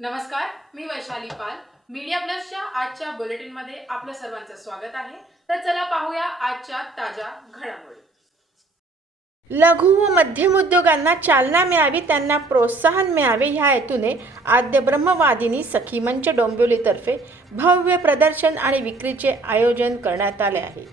नमस्कार, मी वैशाली पाल. मीडिया प्लसच्या आजच्या बुलेटिनमध्ये आपलं सर्वांचं स्वागत आहे. तर चला पाहूया आजच्या ताज्या घडामोडी. लघु व मध्यम उद्योगांना चालना मिळावी, त्यांना प्रोत्साहन मिळावे ह्या हेतूने आद्य ब्रह्मवादिनी सखी मंच डोंबिवलीतर्फे भव्य प्रदर्शन आणि विक्रीचे आयोजन करण्यात आले आहे.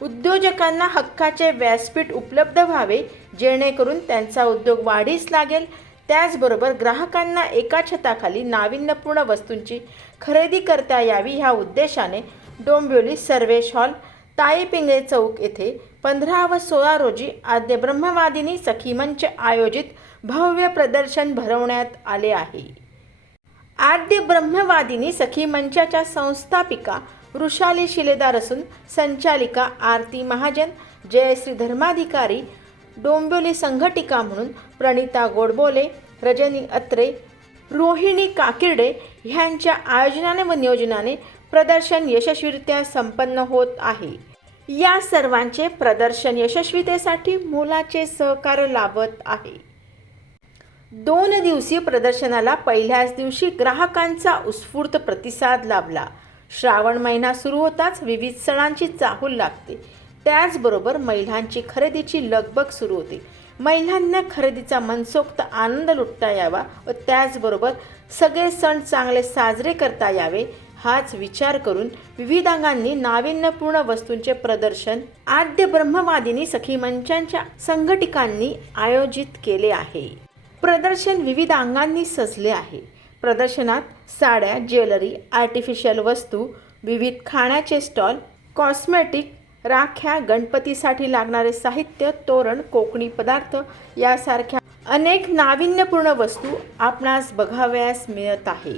उद्योजकांना हक्काचे व्यासपीठ उपलब्ध व्हावे, जेणेकरून त्यांचा उद्योग वाढीस लागेल. त्याचबरोबर ग्राहकांना एका छताखाली नाविन्यपूर्ण वस्तूंची खरेदी करता यावी ह्या उद्देशाने डोंबिवली सर्वेश हॉल, ताईपिंगळे चौक येथे 15 व 16 रोजी आद्य ब्रह्मवादिनी सखी मंच आयोजित भव्य प्रदर्शन भरवण्यात आले आहे. आद्य ब्रह्मवादिनी सखी मंचाच्या संस्थापिका वृषाली शिलेदार असून संचालिका आरती महाजन, जयश्री धर्माधिकारी, डोंबिवली संघटिका म्हणून प्रणिता गोडबोले, रजनी अत्रे, रोहिणी काकिर्डे ह्यांच्या आयोजनाने व नियोजनाने प्रदर्शन यशस्वीरित्या संपन्न होत आहे. या सर्वांचे प्रदर्शन यशस्वीतेसाठी मोलाचे सहकार्य लाभत आहे. 2 दिवसीय प्रदर्शनाला पहिल्याच दिवशी ग्राहकांचा उत्स्फूर्त प्रतिसाद लाभला. श्रावण महिना सुरू होताच विविध सणांची चाहूल लागते. त्याचबरोबर महिलांची खरेदीची लगबग सुरू होते. महिलांना खरेदीचा मनसोक्त आनंद लुटता यावा व त्याचबरोबर सगळे सण चांगले साजरे करता यावे हाच विचार करून विविधांगांनी नाविन्यपूर्ण वस्तूंचे प्रदर्शन आद्य ब्रह्मवादिनी सखी मंचांच्या संघटकांनी आयोजित केले आहे. प्रदर्शन विविध अंगांनी सजले आहे. प्रदर्शनात साड्या, ज्वेलरी, आर्टिफिशियल वस्तू, विविध खाण्याचे स्टॉल, कॉस्मेटिक, राख्या, गणपतीसाठी लागणारे साहित्य, तोरण, कोकणी पदार्थ यासारख्या अनेक नाविन्यपूर्ण वस्तू आपणास बघावयास मिळत आहे.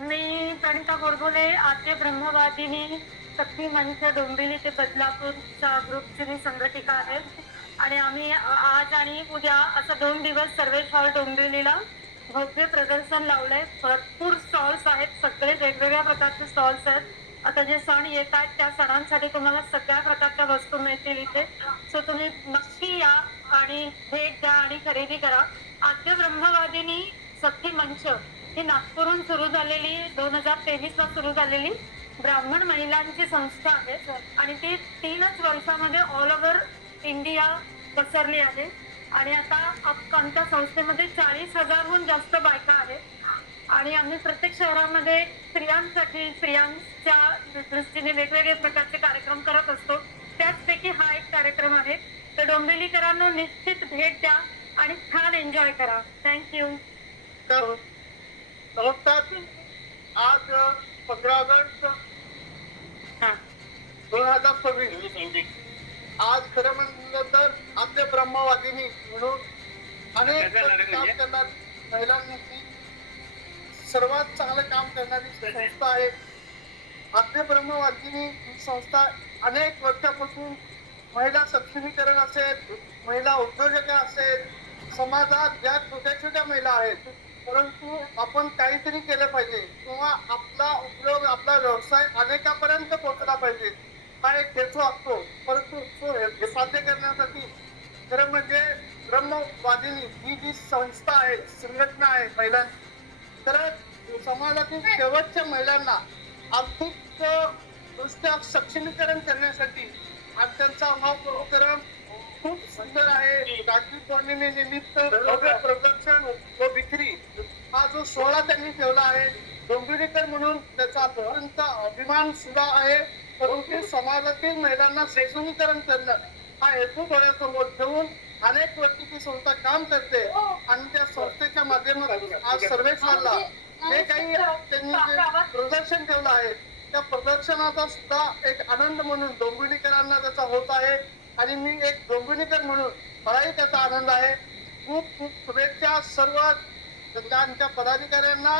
मी प्रणिता गोडबोले, आद्य ब्रह्मवादिनी सखी मंच डोंबिवली ते बदलापूरच्या ग्रुपची मी संघटिका आहे आणि आम्ही आज आणि उद्या असं 2 दिवस सर्वेश हॉल डोंबिवलीला भव्य प्रदर्शन लावलंय. भरपूर स्टॉल्स आहेत, सगळे वेगवेगळ्या प्रकारचे स्टॉल्स आहेत. आता जे सण येत आहेत त्या सणांसाठी तुम्हाला सगळ्या प्रकारच्या वस्तू मिळतील इथे. सो तुम्ही नक्की या आणि भेट द्या आणि खरेदी करा. आद्य ब्रह्मवादिनी सखी मंच ही नागपूरहून सुरू झालेली 2023ला सुरू झालेली ब्राह्मण महिलांची संस्था आहे आणि ती 3च वर्षामध्ये ऑल ओव्हर इंडिया पसरली आहे आणि आता आमच्या संस्थेमध्ये 40,000हून जास्त बायका आहेत आणि आम्ही प्रत्येक शहरामध्ये स्त्रियांसाठी स्त्रियांच्या दृष्टीने वेगवेगळे प्रकारचे कार्यक्रम करत असतो. त्याचपैकी हा एक कार्यक्रम आहे. तर डोंबिवलीकरांना निश्चित भेट द्या आणि छान एन्जॉय करा. थँक्यू. नमस्कार. आज 15 ऑगस्ट 2026. आज खरं म्हणलं तर आद्य ब्रह्मवादिनी म्हणून अनेक काम करणारी महिलांनी सर्वात चांगलं काम करणारी संस्था आहे. आद्य ब्रह्मवादिनी ही संस्था अनेक वर्षापासून महिला सक्षमीकरण असेल, महिला उद्योजक असेल, समाजात ज्या छोट्या छोट्या महिला आहेत, परंतु आपण काहीतरी केलं पाहिजे किंवा आपला उपयोग, आपला व्यवसाय अनेकापर्यंत पोहोचला पाहिजे हा एक हेतू असतो. परंतु तो हे साध्य करण्यासाठी खरं म्हणजे ब्रह्मवादिनी ही जी संस्था आहे, संघटना आहे महिलांची, तर समाजातील शेवटच्या महिलांना आर्थिक दृष्ट्या सक्षमीकरण करण्यासाठी आणि त्यांचा हा उपक्रम खूप सुंदर आहे. राखी पौर्णिमेनिमित्त भव्य प्रदर्शन व विक्री हा जो सोहळा त्यांनी ठेवला आहे, डोंबिवलीकर म्हणून त्याचा अत्यंत अभिमान सुद्धा आहे. परंतु समाजातील महिलांना सक्षमीकरण करणं हा हेतू डोळ्यासमोर ठेवून अनेक वर्षी ती संस्था काम करते आणि त्या संस्थेच्या माध्यमातून आज सर्वेश हॉलला जे काही त्यांनी जे प्रदर्शन ठेवलं आहे त्या प्रदर्शनाचा सुद्धा एक आनंद म्हणून डोंबिवलीकरांना त्याचा होत आहे आणि मी एक डोंबिवलीकर म्हणून मलाही त्याचा आनंद आहे. खूप खूप शुभेच्छा सर्व त्यांच्या पदाधिकाऱ्यांना,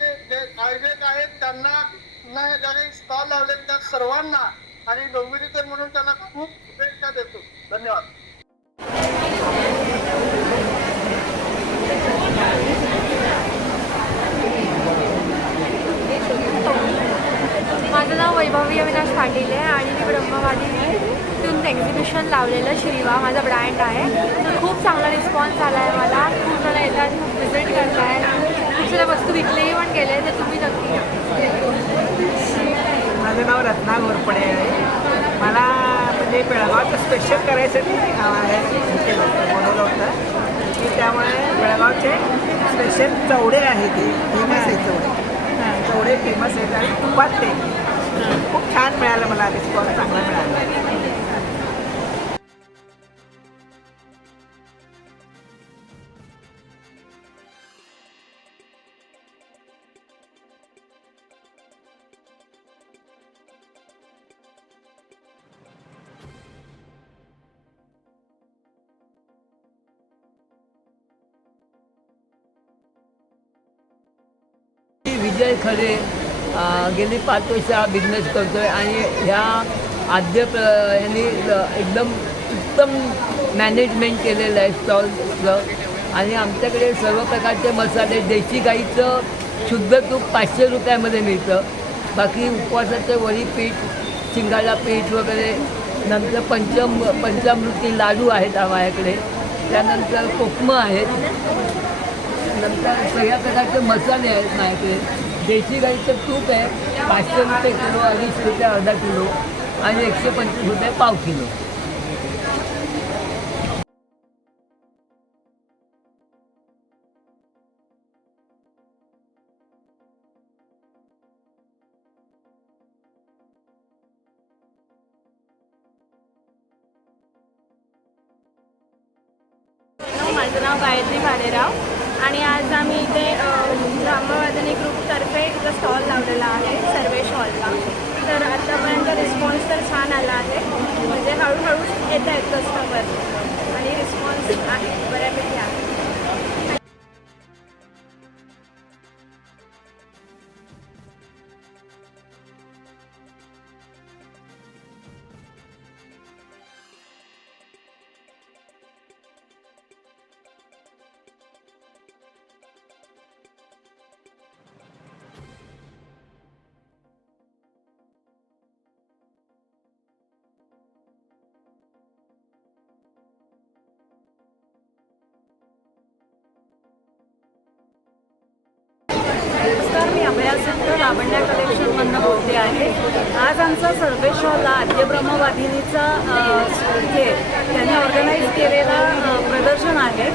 जे आयोजक आहेत त्यांना, पुन्हा या जागी स्टॉल लावले त्या सर्वांना आणि डोंबिवलीकर म्हणून त्यांना खूप शुभेच्छा देतो. धन्यवाद. माझं नाव वैभवी अविनाश पाटील आहे आणि मी ब्रह्मवादिनीतून एक्झिबिशन लावलेलं श्रीवा माझा ब्रँड आहे. तर खूप चांगला रिस्पॉन्स आला आहे मला. खूप जण येतात, खूप विजिट करत आहे. बऱ्याचशा वस्तू विकलेही पण गेले ते तुम्ही नक्की घ्या. माझं नाव रत्ना घोरपडे आहे. मला म्हणजे बेळगावचं स्पेशल करायसाठी केलं होतं, बनवलं होतं की त्यामुळे बेळगावचे स्पेशल चवडे आहेत ते फेमस आहेत. चवडे फेमस आहेत आणि तुपात ते खूप छान मिळालं, मला रिस्पॉन्स चांगला मिळाला. विजय खरे गेली 5 वर्ष हा बिझनेस करतो आहे आणि ह्या यांनी एकदम उत्तम मॅनेजमेंट केलेलं आहे स्टॉलचं. आणि आमच्याकडे सर्व प्रकारचे मसाले, देशी गाईचं शुद्ध तूप 500 रुपयामध्ये मिळतं. बाकी उपवासाचे वडी पीठ, शिंगाडा पीठ वगैरे, नंतर पंचामृती लाडू आहेत माझ्याकडे, त्यानंतर कोकमं आहेत, नंतर सगळ्या प्रकारचे मसाले आहेत माझ्याकडे. देशी गाईचं तूप आहे 500 रुपये किलो, 250 रुपये अर्धा किलो आणि 125 रुपये पाव किलो. माझं नाव गायत्री भालेराव आणि आज आम्ही इथे ब्रह्मवादिनी ग्रुपतर्फे इथं स्टॉल लावलेला आहे सर्वेश हॉलला. तर आत्तापर्यंत रिस्पॉन्स तर छान आला आहे, म्हणजे हळूहळू येत आहेत कस्टमर आणि रिस्पॉन्स आहे बऱ्यापैकी आहे. नमस्कार, मी अभयासिद्ध लावण्या कलेक्शनमधनं बोलते आहे. आज आमचा सर्वेश हॉलला आद्यब्रह्मवादिनीचा इथे त्यांनी ऑर्गनाईज केलेला प्रदर्शन आहे.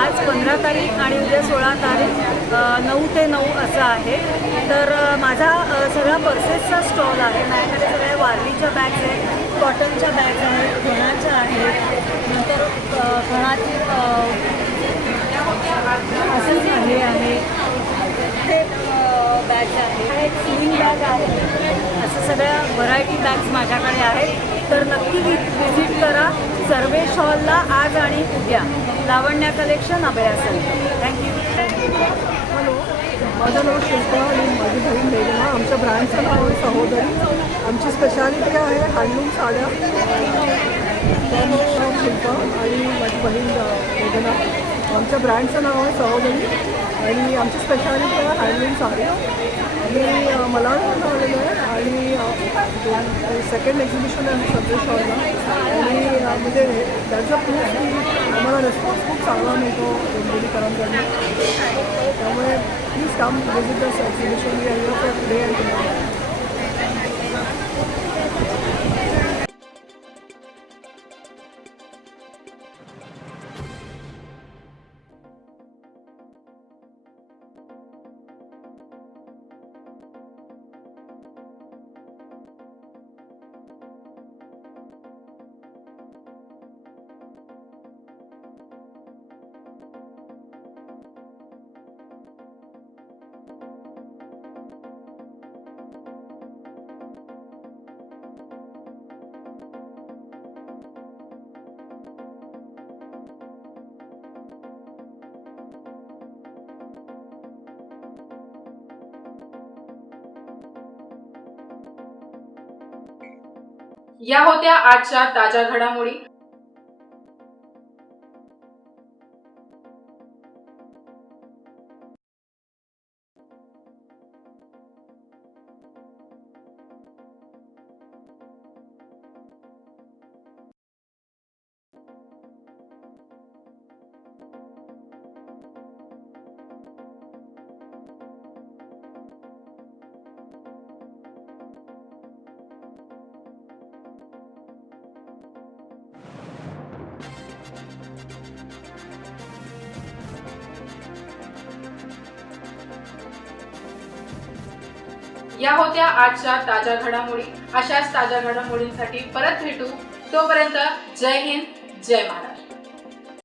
आज 15 तारीख आणि उद्या 16 तारीख 9 ते 9 असं आहे. तर माझा सगळा पर्सेसचा स्टॉल आहे. माझ्याकडे सगळ्या वारलीच्या बॅग्स आहेत, कॉटनच्या बॅग्स आहेत, घणाच्या आहेत, नंतर घणाची असंच हे आहे, हे बॅग्स आहे, स्लिंग बॅग आहे, असं सगळ्या व्हरायटी बॅग्स माझ्याकडे आहेत. तर नक्की विजिट करा सर्वेश हॉलला आज आणि उद्या. लावण्या कलेक्शन अभयासिद्ध. थँक्यू. हॅलो, माझं नाव शिल्पा आणि माझी बहीण मेघना. आमच्या ब्रँडचं नाव आहे सहोदरी. आमची स्पेशालिटी आहे हँडलूम साड्या. माझं नाव शिल्पा आणि माझी बहीण मेघना. आमच्या ब्रँडचं नाव आहे सहोदरी आणि आमची स्पेशालिटी आहे हँडलूम साड्या. मी मलाडमधून आलेलो आहे आणि सेकंड एक्झिबिशन आहे सर्वेश हॉलला. आणि म्हणजे त्याचा प्रूफ की आम्हाला रिस्पॉन्स खूप चांगला मिळतो डोंबिवलीकरांकडून. त्यामुळे please come visit this exhibition. We are here for today and tomorrow. या होत्या आजच्या ताज्या घडामोडी. या होत्या आजच्या ताज्या घडामोडी. अशाच ताज्या घडामोडींसाठी परत भेटू. तोपर्यंत जय हिंद, जय महाराष्ट्र.